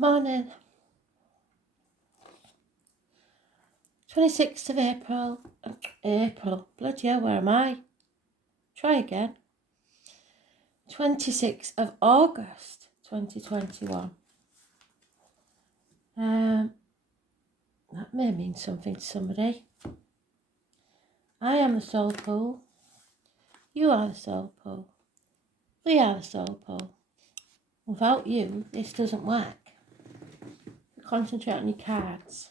Morning. 26th of April. Bloody hell, where am I? Try again. 26th of August 2021. That may mean something to somebody. I am the soul pool. You are the soul pool. We are the soul pool. Without you, this doesn't work. Concentrate on your cards.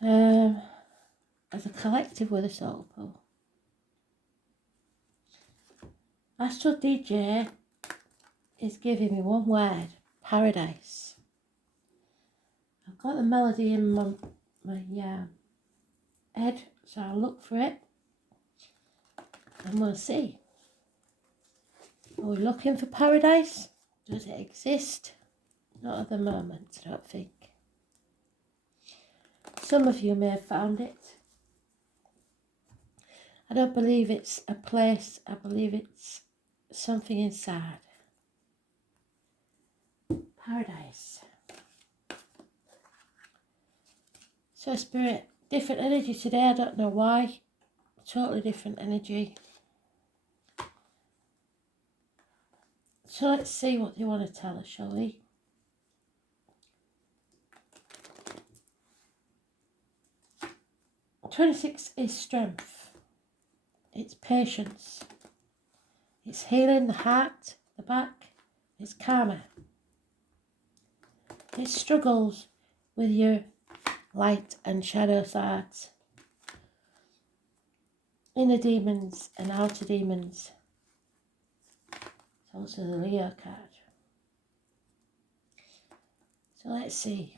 As a collective, we're the soul pool. Astral DJ is giving me one word: paradise. I've got the melody in my head, so I'll look for it and we'll see. Are we looking for paradise? Does it exist? Not at the moment, I don't think. Some of you may have found it. I don't believe it's a place, I believe it's something inside. Paradise. So Spirit, different energy today, I don't know why. Totally different energy. So let's see what they want to tell us, shall we? '26 is strength. It's patience. It's healing the heart, the back. It's karma. It's struggles with your light and shadow sides. Inner demons and outer demons. It's also the Leo card. So let's see.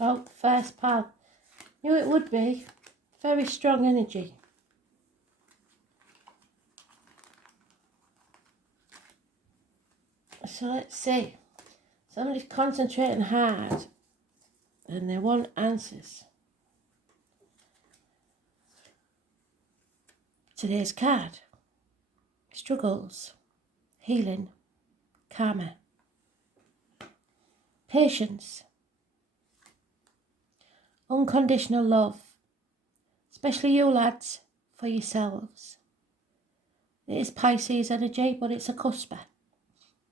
Oh, the first pile. Knew it would be. Very strong energy. So let's see. Somebody's concentrating hard and they want answers. Today's card. Struggles. Healing. Karma. Patience. Unconditional love. Especially you lads, for yourselves. It is Pisces energy, but it's a cusper.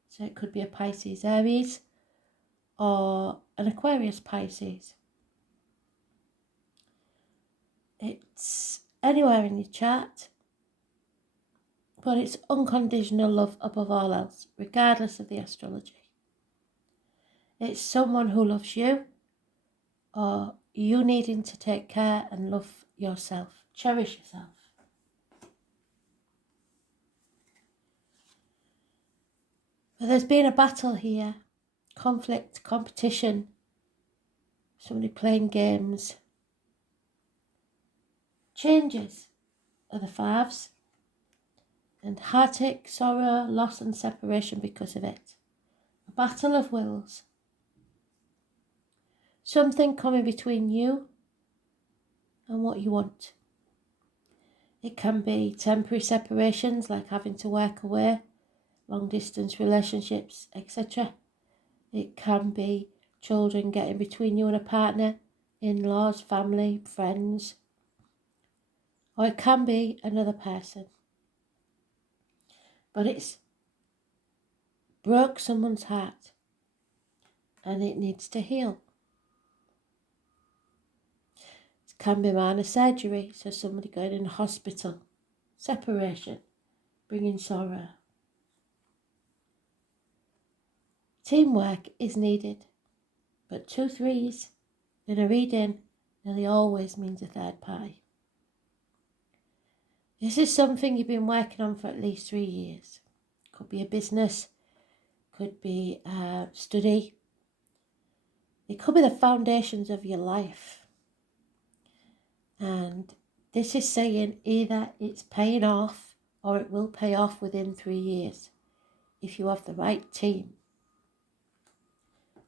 So it could be a Pisces Aries or an Aquarius Pisces. It's anywhere in your chart, but it's unconditional love above all else, regardless of the astrology. It's someone who loves you, or you needing to take care and love yourself, cherish yourself. But there's been a battle here, conflict, competition, somebody playing games. Changes are the fives, and heartache, sorrow, loss and separation because of it. A battle of wills. Something coming between you and what you want. It can be temporary separations, like having to work away, long distance relationships, etc. It can be children getting between you and a partner, in-laws, family, friends. Or it can be another person. But it's broke someone's heart and it needs to heal. can be minor surgery, so somebody going in hospital, separation, bringing sorrow. Teamwork is needed, but 2 3s in a reading nearly always means a third party. This is something you've been working on for at least 3 years. Could be a business, could be a study. It could be the foundations of your life. And this is saying either it's paying off or it will pay off within 3 years if you have the right team.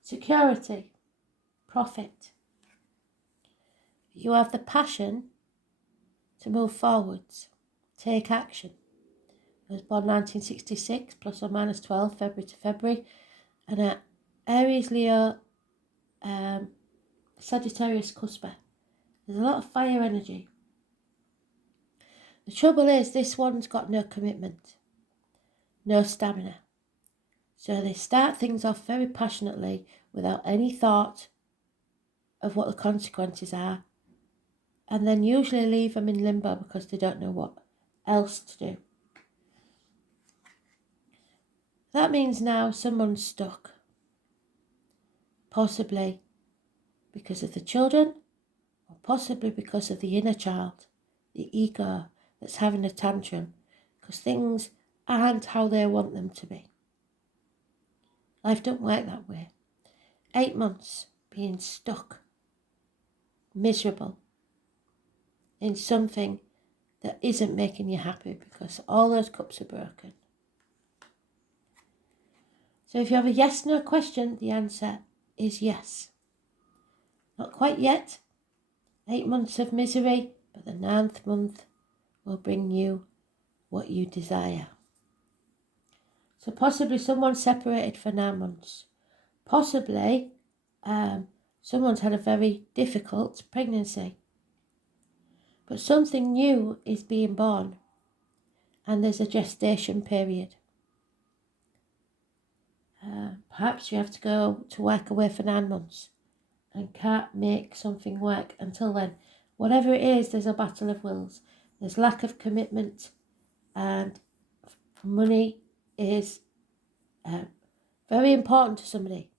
Security, profit. You have the passion to move forwards, take action. I was born 1966, plus or minus 12, February to February. And at Aries, Leo, Sagittarius, Cuspa. There's a lot of fire energy. The trouble is, this one's got no commitment, no stamina. So they start things off very passionately without any thought of what the consequences are, and then usually leave them in limbo because they don't know what else to do. That means now someone's stuck, possibly because of the children, or possibly because of the inner child, the ego that's having a tantrum because things aren't how they want them to be. Life don't work that way. 8 months being stuck, miserable in something that isn't making you happy because all those cups are broken. So if you have a yes/no question, the answer is yes. Not quite yet. 8 months of misery, but the 9th month will bring you what you desire. So possibly someone's separated for 9 months. Possibly someone's had a very difficult pregnancy. But something new is being born, and there's a gestation period. Perhaps you have to go to work away for 9 months and can't make something work until then. Whatever it is, there's a battle of wills. There's lack of commitment, and money is very important to somebody,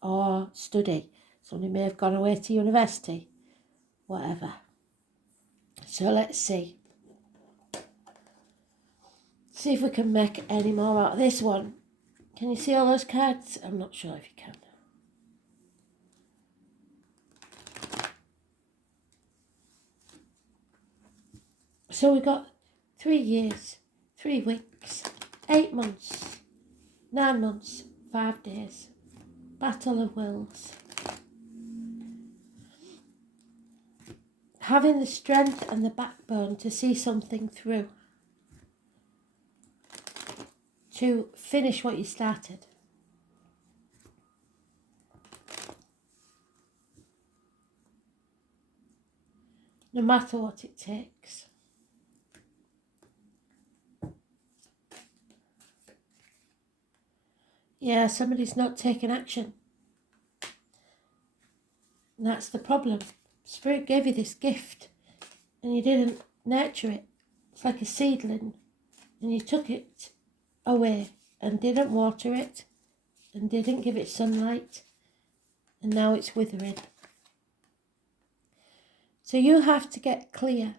or study. Somebody may have gone away to university, whatever. So let's see. See if we can make any more out of this one. Can you see all those cards? I'm not sure if you can. So we got 3 years, 3 weeks, 8 months, 9 months, 5 days. Battle of wills. Having the strength and the backbone to see something through. To finish what you started. No matter what it takes. Yeah, somebody's not taking action. And that's the problem. Spirit gave you this gift and you didn't nurture it. It's like a seedling, and you took it away and didn't water it and didn't give it sunlight, and now it's withering. So you have to get clear.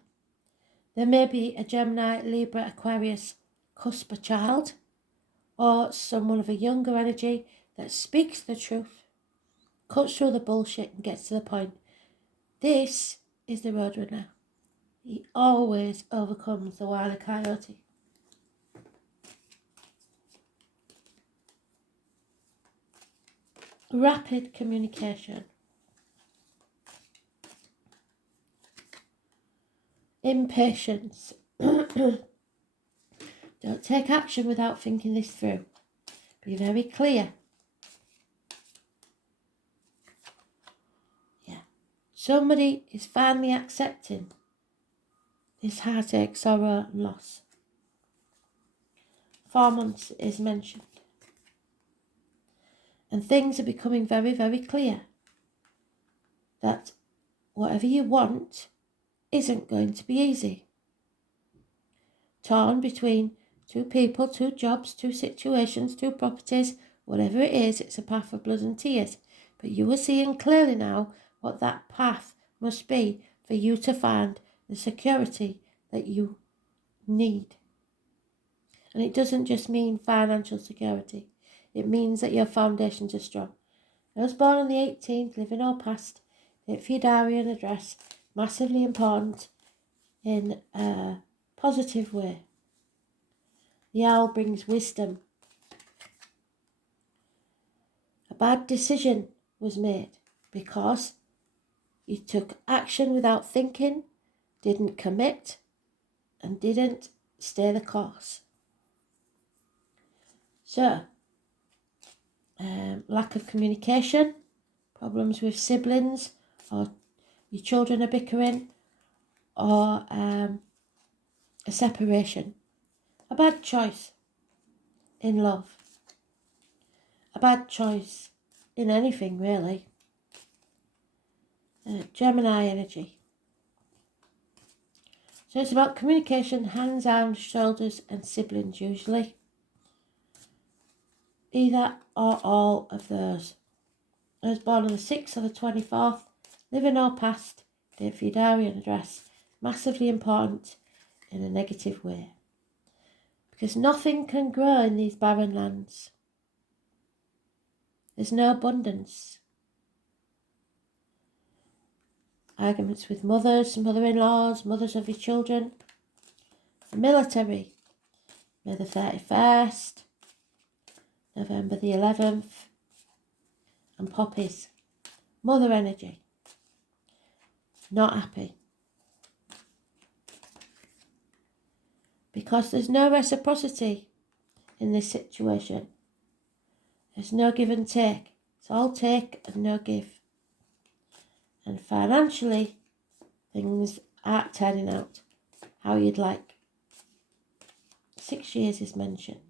There may be a Gemini, Libra, Aquarius, Cuspa child, or someone of a younger energy that speaks the truth, cuts through the bullshit and gets to the point. This is the Roadrunner. He always overcomes the Wile E. Coyote. Rapid communication. Impatience. Don't take action without thinking this through. Be very clear. Yeah. Somebody is finally accepting this heartache, sorrow and loss. 4 months is mentioned. And things are becoming very, very clear that whatever you want isn't going to be easy. Torn between two people, two jobs, two situations, two properties, whatever it is, it's a path of blood and tears. But you are seeing clearly now what that path must be for you to find the security that you need. And it doesn't just mean financial security. It means that your foundations are strong. I was born on the 18th, living or past, date for your diary and address, massively important in a positive way. The owl brings wisdom. A bad decision was made because you took action without thinking, didn't commit, and didn't stay the course. So, lack of communication, problems with siblings, or your children are bickering, or a separation. A bad choice in love. A bad choice in anything, really. Gemini energy. So it's about communication, hands, arms, shoulders, and siblings usually. Either or all of those. I was born on the 6th or the 24th, living or past, date for your diary and address. Massively important in a negative way. Because nothing can grow in these barren lands. There's no abundance. Arguments with mothers, mother-in-laws, mothers of your children. The military, May the 31st, November the 11th, and poppies. Mother energy, not happy. Because there's no reciprocity in this situation. There's no give and take. It's all take and no give. And financially, things aren't turning out how you'd like. 6 years is mentioned.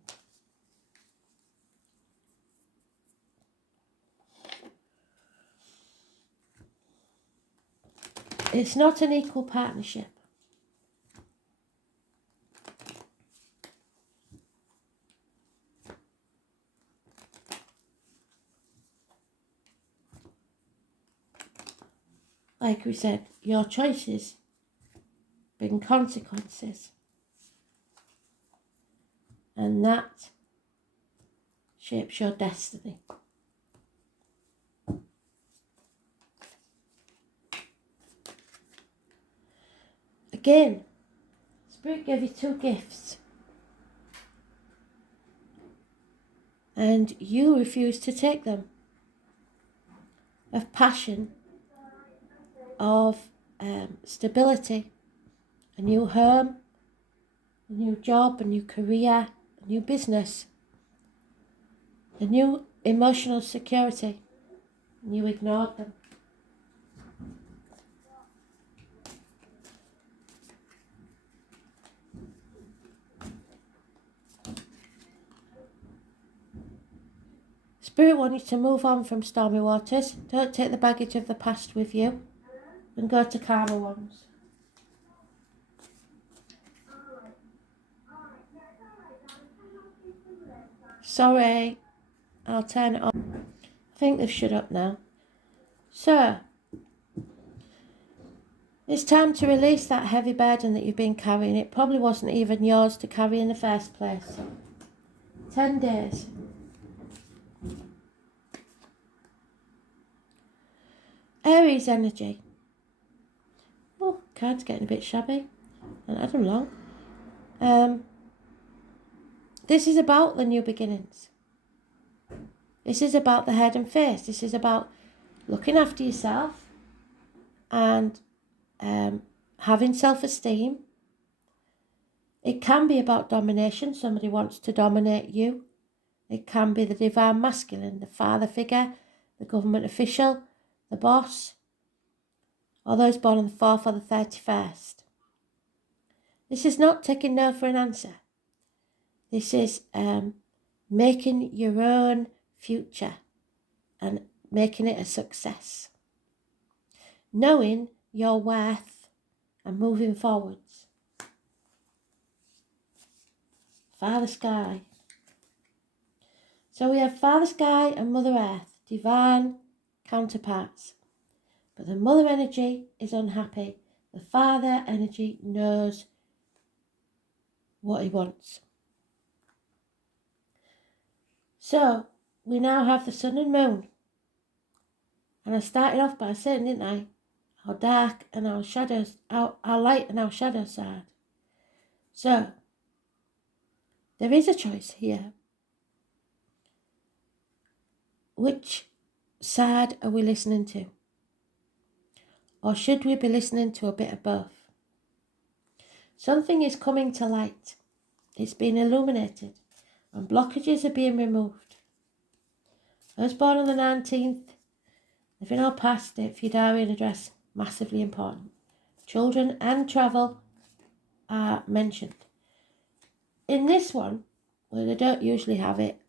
It's not an equal partnership. Like we said, your choices bring consequences. And that shapes your destiny. Again, Spirit gave you 2 gifts. And you refuse to take them. Of passion, of stability, a new home, a new job, a new career, a new business, a new emotional security, and you ignored them. Spirit wants you to move on from stormy waters. Don't take the baggage of the past with you and go to calmer ones. Sorry, I'll turn it on. I think they've shut up now. So, it's time to release that heavy burden that you've been carrying. It probably wasn't even yours to carry in the first place. 10 days. Aries energy. Oh, card's getting a bit shabby. I haven't had them long. This is about the new beginnings. This is about the head and face. This is about looking after yourself and having self-esteem. It can be about domination. Somebody wants to dominate you. It can be the divine masculine, the father figure, the government official, the boss, or those born on the 4th or the 31st. This is not taking no for an answer. This is making your own future and making it a success. Knowing your worth and moving forwards. Father Sky. So we have Father Sky and Mother Earth, divine counterparts. But the Mother energy is unhappy. The Father energy knows what he wants. So we now have the Sun and Moon. And I started off by saying, didn't I, how dark and our shadows, our light and our shadow side. So there is a choice here. Which side are we listening to? Or should we be listening to a bit of both? Something is coming to light. It's been illuminated and blockages are being removed. I was born on the 19th, living or past, date for your diary and address, massively important. Children and travel are mentioned. In this one, where they don't usually have it,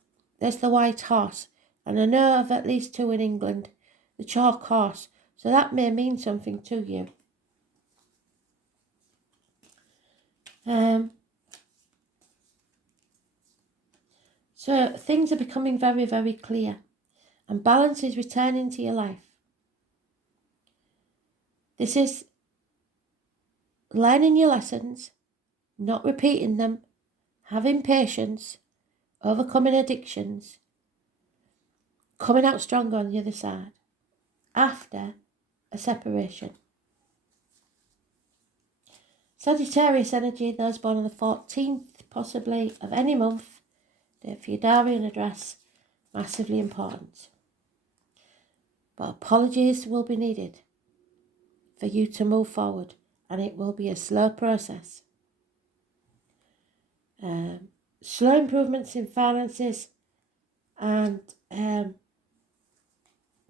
there's the white horse, and I know of at least 2 in England, the chalk horse, so that may mean something to you. So things are becoming very, very clear, and balance is returning to your life. This is learning your lessons, not repeating them, having patience, overcoming addictions, coming out stronger on the other side, after a separation. Sagittarius energy, those born on the 14th, possibly, of any month, date for your diary and address, massively important. But apologies will be needed for you to move forward, and it will be a slow process. Slow improvements in finances and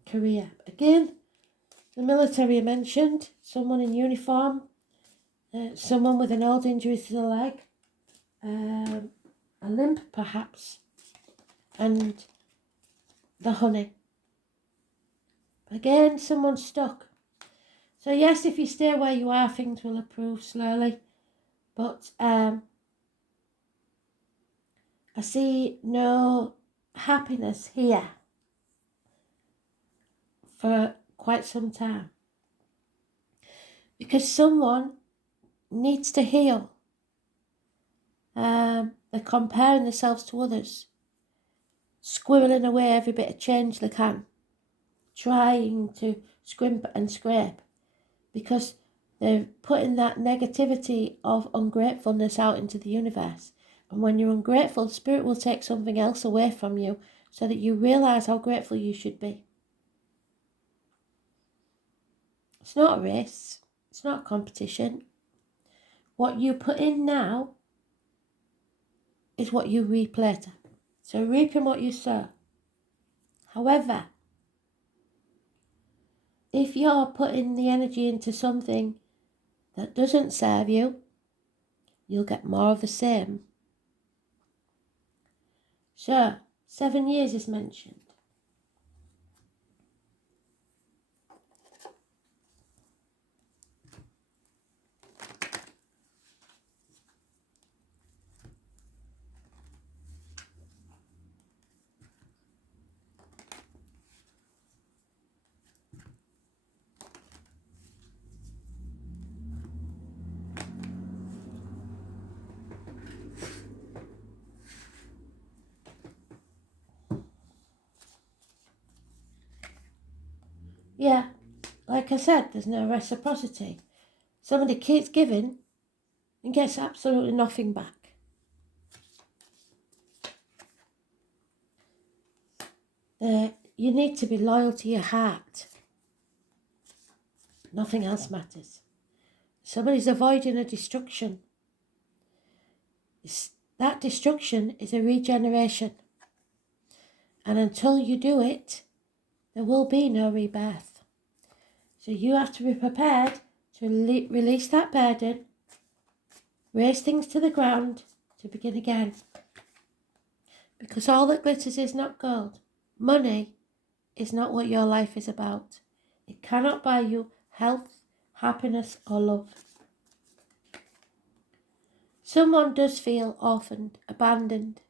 career. Again, the military I mentioned, someone in uniform, someone with an old injury to the leg, a limp perhaps, and the honey. Again, someone stuck. So yes, if you stay where you are, things will improve slowly, but I see no happiness here for quite some time, because someone needs to heal. They're comparing themselves to others, squirreling away every bit of change they can, trying to scrimp and scrape, because they're putting that negativity of ungratefulness out into the universe. And when you're ungrateful, Spirit will take something else away from you so that you realise how grateful you should be. It's not a race. It's not a competition. What you put in now is what you reap later. So reaping what you sow. However, if you're putting the energy into something that doesn't serve you, you'll get more of the same. So, 7 years is mentioned. Yeah, like I said, there's no reciprocity. Somebody keeps giving and gets absolutely nothing back. You need to be loyal to your heart. Nothing else matters. Somebody's avoiding a destruction. That destruction is a regeneration. And until you do it, there will be no rebirth. So you have to be prepared to release that burden, raise things to the ground, to begin again. Because all that glitters is not gold. Money is not what your life is about. It cannot buy you health, happiness or love. Someone does feel orphaned, abandoned.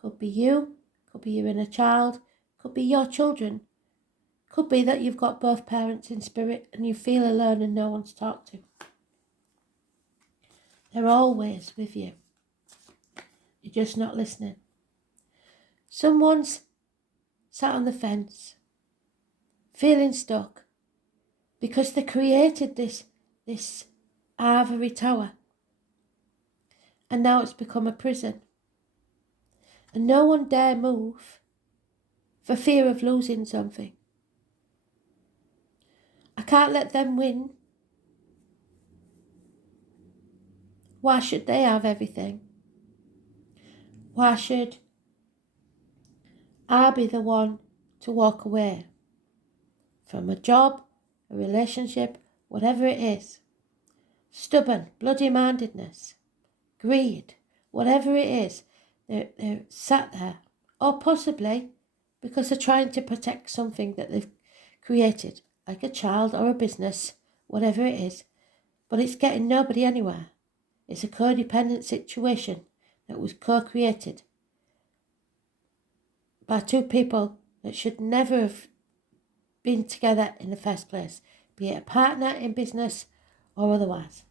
Could be you, could be your inner child, could be your children. Could be that you've got both parents in spirit and you feel alone and no one to talk to. They're always with you. You're just not listening. Someone's sat on the fence, feeling stuck, because they created this ivory tower. And now it's become a prison. And no one dare move for fear of losing something. I can't let them win. Why should they have everything? Why should I be the one to walk away from a job, a relationship, whatever it is? Stubborn, bloody-mindedness, greed, whatever it is, they're sat there. Or possibly because they're trying to protect something that they've created, like a child or a business, whatever it is. But it's getting nobody anywhere. It's a codependent situation that was co-created by two people that should never have been together in the first place, be it a partner in business or otherwise.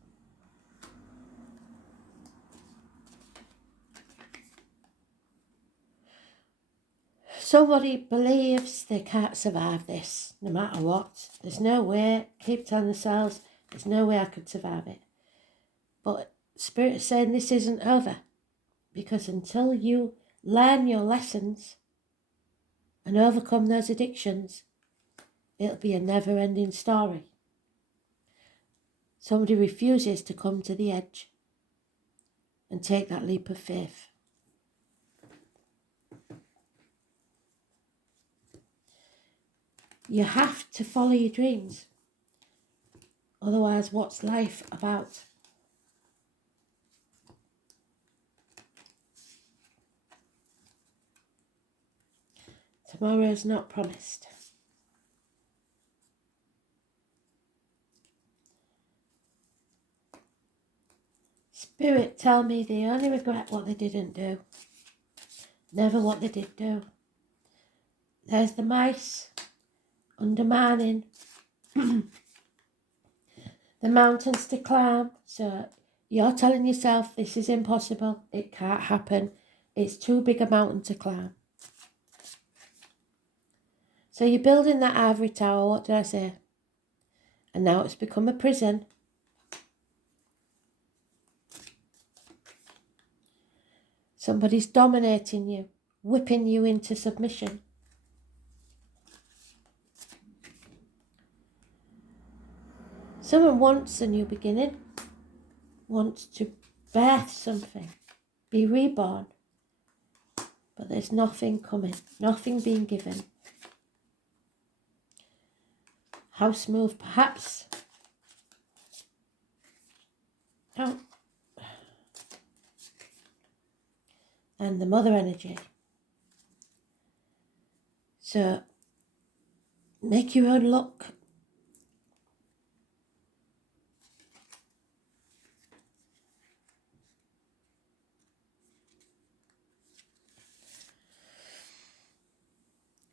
Somebody believes they can't survive this, no matter what. There's no way, keep telling themselves, there's no way I could survive it. But Spirit is saying this isn't over, because until you learn your lessons and overcome those addictions, it'll be a never-ending story. Somebody refuses to come to the edge and take that leap of faith. You have to follow your dreams. Otherwise, what's life about? Tomorrow is not promised. Spirit tell me they only regret what they didn't do, never what they did do. There's the mice undermining the mountains to climb. So you're telling yourself this is impossible, it can't happen, it's too big a mountain to climb. So you're building that ivory tower, what did I say? And now it's become a prison. Somebody's dominating you, whipping you into submission. Someone wants a new beginning, wants to birth something, be reborn. But there's nothing coming, nothing being given. House move, perhaps. Oh. And the mother energy. So, make your own luck.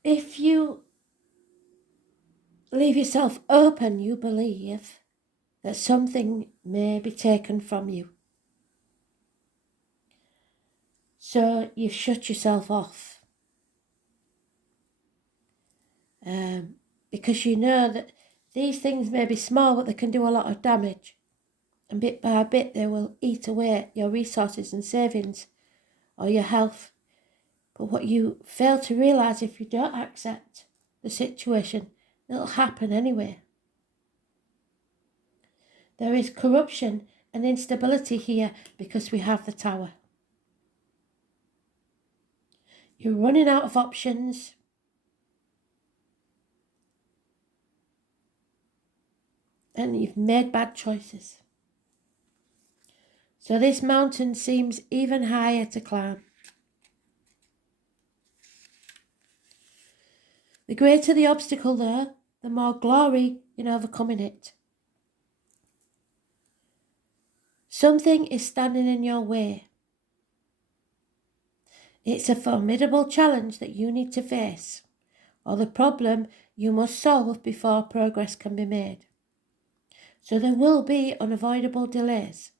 If you leave yourself open, you believe that something may be taken from you. So you shut yourself off. Because you know that these things may be small, but they can do a lot of damage. And bit by bit, they will eat away at your resources and savings or your health. But what you fail to realise, if you don't accept the situation, it'll happen anyway. There is corruption and instability here because we have the tower. You're running out of options. And you've made bad choices. So this mountain seems even higher to climb. The greater the obstacle though, the more glory in overcoming it. Something is standing in your way. It's a formidable challenge that you need to face, or the problem you must solve before progress can be made. So there will be unavoidable delays.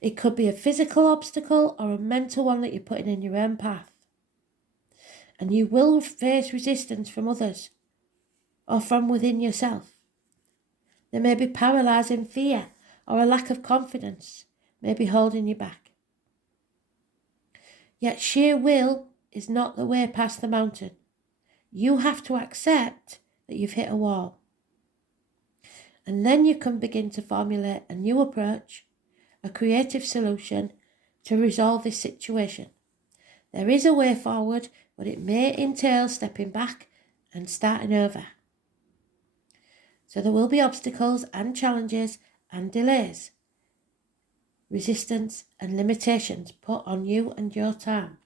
It could be a physical obstacle or a mental one that you're putting in your own path. And you will face resistance from others or from within yourself. There may be paralysing fear or a lack of confidence may be holding you back. Yet sheer will is not the way past the mountain. You have to accept that you've hit a wall. And then you can begin to formulate a new approach, a creative solution to resolve this situation. There is a way forward, but it may entail stepping back and starting over. So there will be obstacles and challenges and delays, resistance and limitations put on you and your time.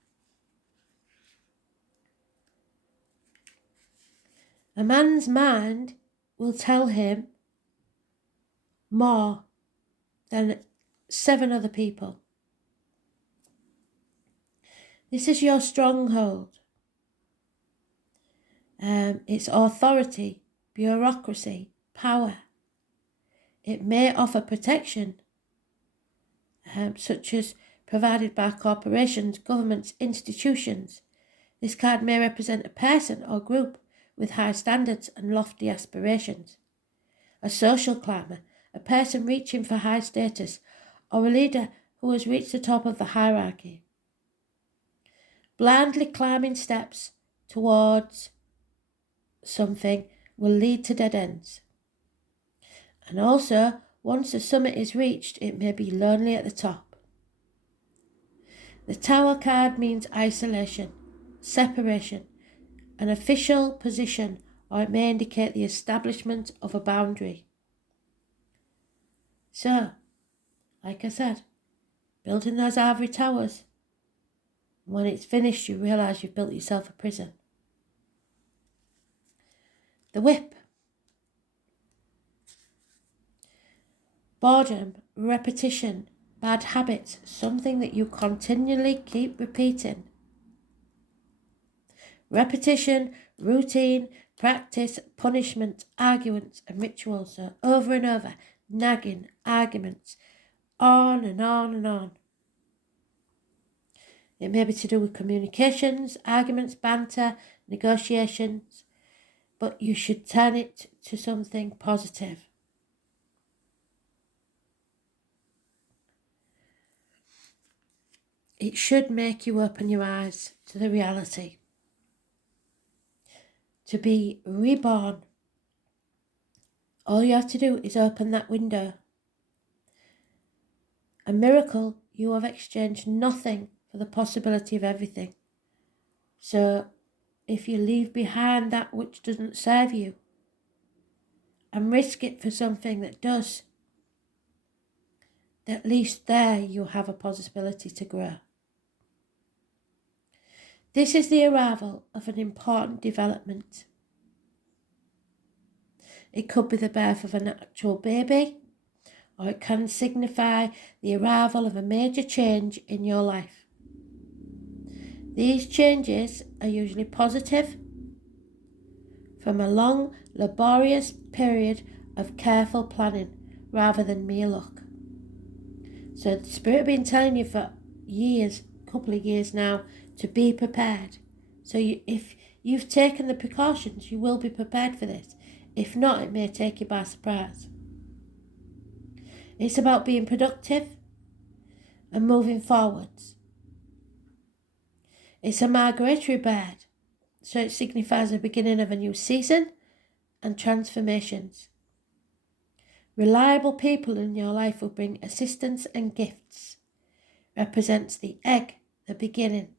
A man's mind will tell him more than 7 other people. This is your stronghold. It's authority, bureaucracy, power. It may offer protection, such as provided by corporations, governments, institutions. This card may represent a person or group with high standards and lofty aspirations. A social climber, a person reaching for high status, or a leader who has reached the top of the hierarchy. Blindly climbing steps towards something will lead to dead ends. And also, once the summit is reached, it may be lonely at the top. The Tower card means isolation, separation, an official position, or it may indicate the establishment of a boundary. So, like I said, building those ivory towers. When it's finished, you realise you've built yourself a prison. The Whip. Boredom, repetition, bad habits, something that you continually keep repeating. Repetition, routine, practice, punishment, arguments and rituals. So over and over, nagging, arguments, on and on and on. It may be to do with communications, arguments, banter, negotiations, but you should turn it to something positive. It should make you open your eyes to the reality. To be reborn, all you have to do is open that window. A miracle, you have exchanged nothing for the possibility of everything. So if you leave behind that which doesn't serve you and risk it for something that does, at least there you have a possibility to grow. This is the arrival of an important development. It could be the birth of an actual baby, or it can signify the arrival of a major change in your life. These changes are usually positive from a long, laborious period of careful planning rather than mere luck. So the Spirit has been telling you for years, couple of years now, to be prepared. So if you've taken the precautions, you will be prepared for this. If not, it may take you by surprise. It's about being productive and moving forwards. It's a migratory bird, so it signifies the beginning of a new season and transformations. Reliable people in your life will bring assistance and gifts. Represents the egg, the beginning.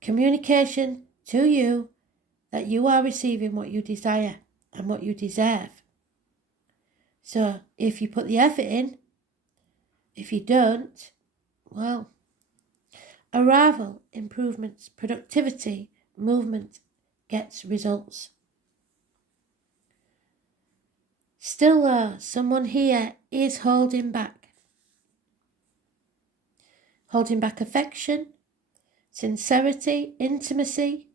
Communication to you that you are receiving what you desire and what you deserve. So if you put the effort in, if you don't, well, arrival, improvements, productivity, movement gets results. Still, someone here is holding back. Holding back affection, sincerity, intimacy,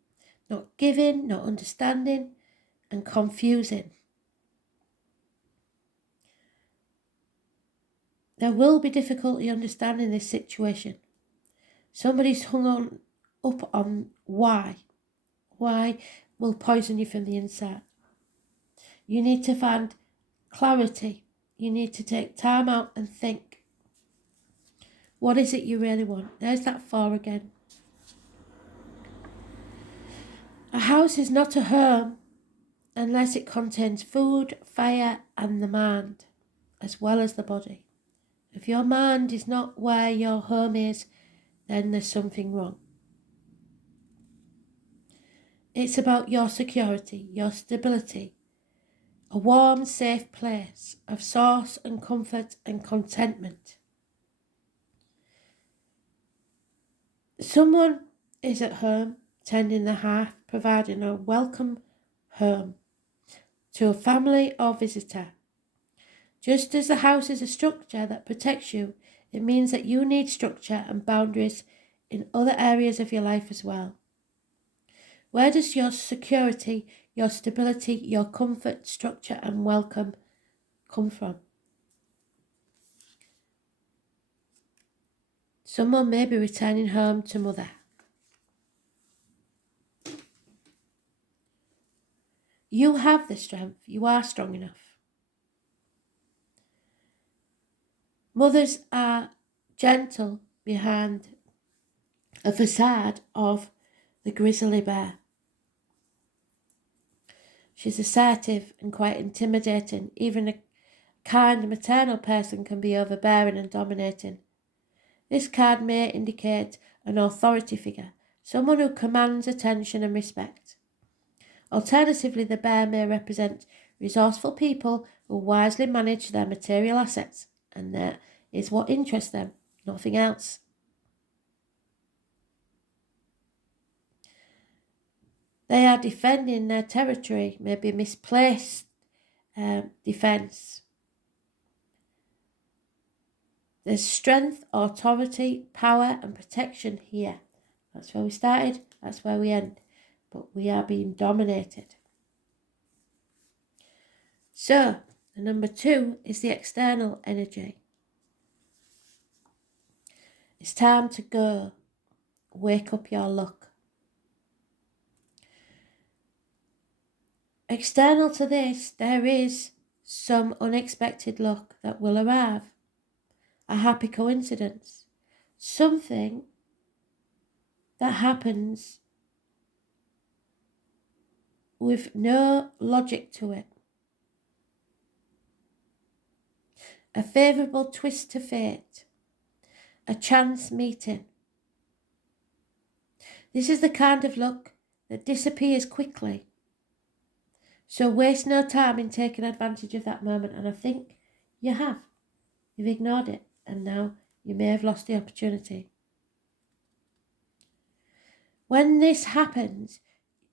not giving, not understanding, and confusing. There will be difficulty understanding this situation. Somebody's up on why. Why will poison you from the inside. You need to find clarity. You need to take time out and think. What is it you really want? There's that 4 again. A house is not a home unless it contains food, fire, and the mind, as well as the body. If your mind is not where your home is, then there's something wrong. It's about your security, your stability, a warm, safe place of source and comfort and contentment. Someone is at home, tending the hearth, providing a welcome home to a family or visitor. Just as the house is a structure that protects you, it means that you need structure and boundaries in other areas of your life as well. Where does your security, your stability, your comfort, structure and welcome come from? Someone may be returning home to mother. You have the strength. You are strong enough. Mothers are gentle behind a facade of the grizzly bear. She's assertive and quite intimidating. Even a kind maternal person can be overbearing and dominating. This card may indicate an authority figure, someone who commands attention and respect. Alternatively, the bear may represent resourceful people who wisely manage their material assets, and that is what interests them, nothing else. They are defending their territory, maybe misplaced defense. There's strength, authority, power and protection here. That's where we started, that's where we end. But we are being dominated. So, the number 2 is the external energy. It's time to go. Wake up your luck. External to this, there is some unexpected luck that will arrive. A happy coincidence. Something that happens with no logic to it. A favourable twist to fate. A chance meeting. This is the kind of luck that disappears quickly. So waste no time in taking advantage of that moment, and I think you have. You've ignored it, and now you may have lost the opportunity. When this happens,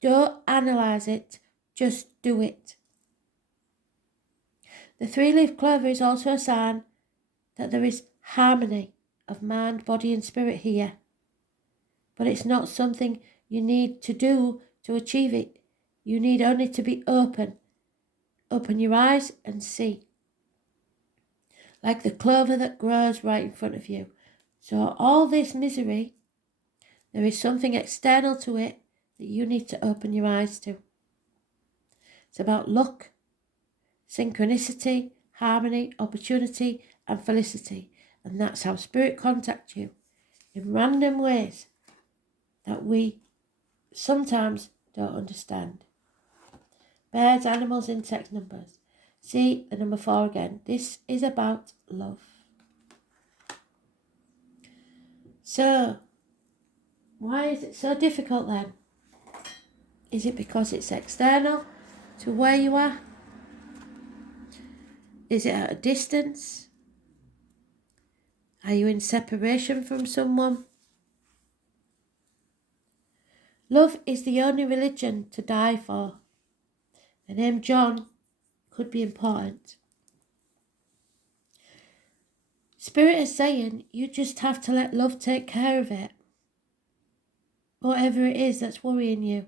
don't analyse it, just do it. The 3-leaf clover is also a sign that there is harmony of mind, body and spirit here. But it's not something you need to do to achieve it. You need only to be open. Open your eyes and see. Like the clover that grows right in front of you. So all this misery, there is something external to it that you need to open your eyes to. It's about luck, synchronicity, harmony, opportunity and felicity. And that's how spirit contacts you in random ways that we sometimes don't understand. Birds, animals, insect numbers. See the number 4 again. This is about love. So, why is it so difficult then? Is it because it's external to where you are? Is it at a distance? Are you in separation from someone? Love is the only religion to die for. The name John could be important. Spirit is saying you just have to let love take care of it. Whatever it is that's worrying you.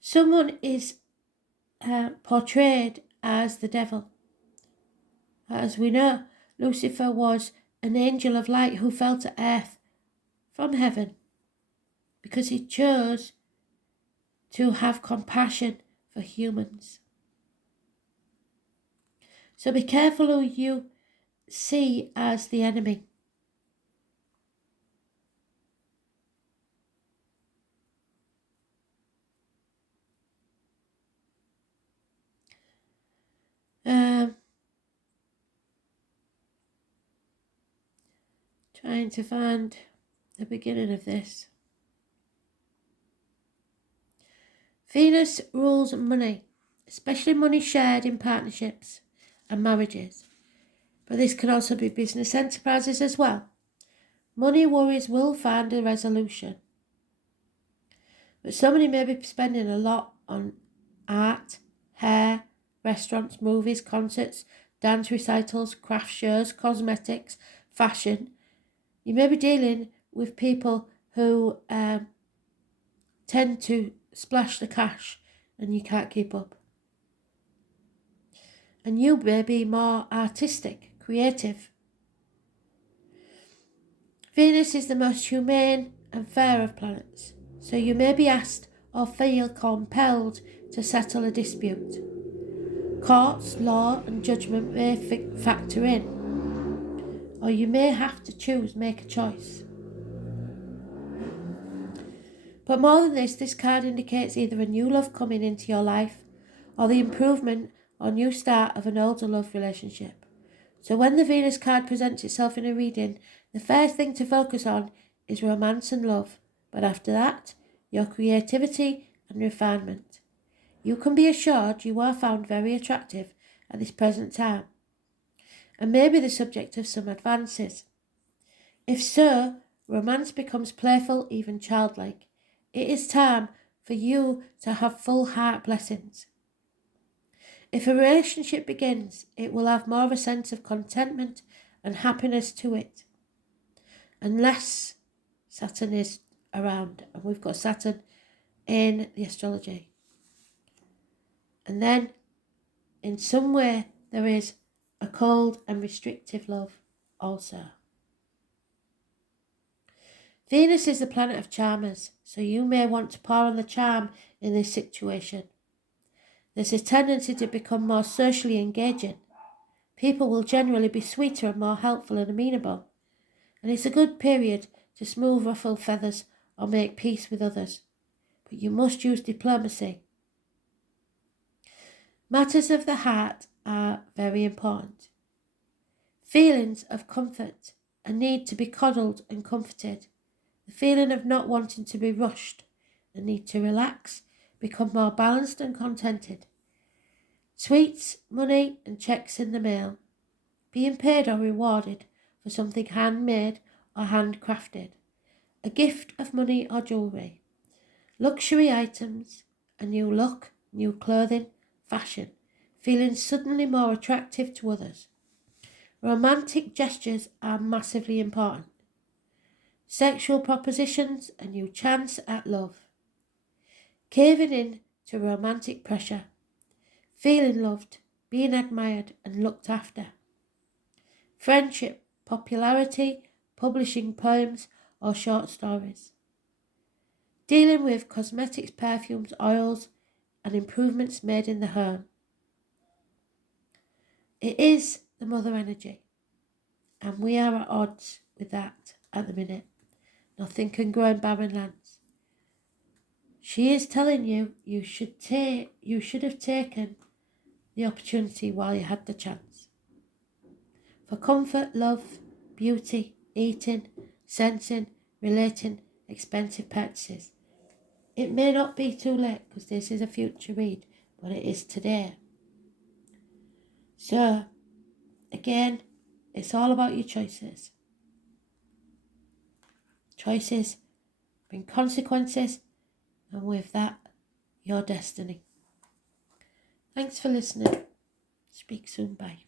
Someone is portrayed as the devil. As we know, Lucifer was an angel of light who fell to earth from heaven because he chose to have compassion for humans. So be careful who you see as the enemy. Trying to find the beginning of this. Venus rules money, especially money shared in partnerships and marriages. But this can also be business enterprises as well. Money worries will find a resolution. But somebody may be spending a lot on art, hair, restaurants, movies, concerts, dance recitals, craft shows, cosmetics, fashion. You may be dealing with people who tend to splash the cash and you can't keep up. And you may be more artistic, creative. Venus is the most humane and fair of planets, so you may be asked or feel compelled to settle a dispute. Courts, law and judgment may factor in, or you may have to make a choice. But more than this card indicates either a new love coming into your life or the improvement or new start of an older love relationship. So when the Venus card presents itself in a reading, the first thing to focus on is romance and love, but after that, your creativity and refinement. You can be assured you are found very attractive at this present time, and may be the subject of some advances. If so, romance becomes playful, even childlike. It is time for you to have full heart blessings. If a relationship begins, it will have more of a sense of contentment and happiness to it. Unless Saturn is around, and we've got Saturn in the astrology. And then, in some way, there is a cold and restrictive love also. Venus is the planet of charmers, so you may want to pour on the charm in this situation. There's a tendency to become more socially engaging. People will generally be sweeter and more helpful and amenable. And it's a good period to smooth ruffled feathers or make peace with others. But you must use diplomacy. Matters of the heart are very important. Feelings of comfort, a need to be coddled and comforted, the feeling of not wanting to be rushed, a need to relax, become more balanced and contented. Sweets, money and checks in the mail. Being paid or rewarded for something handmade or handcrafted. A gift of money or jewellery. Luxury items, a new look, new clothing, fashion. Feeling suddenly more attractive to others. Romantic gestures are massively important. Sexual propositions, a new chance at love. Caving in to romantic pressure. Feeling loved, being admired and looked after. Friendship, popularity, publishing poems or short stories. Dealing with cosmetics, perfumes, oils and improvements made in the home. It is the mother energy, and we are at odds with that at the minute. Nothing can grow in barren lands. She is telling you you should have taken the opportunity while you had the chance. For comfort, love, beauty, eating, sensing, relating, expensive purchases. It may not be too late because this is a future read, but it is today. So, again, it's all about your choices. Choices bring consequences, and with that, your destiny. Thanks for listening. Speak soon. Bye.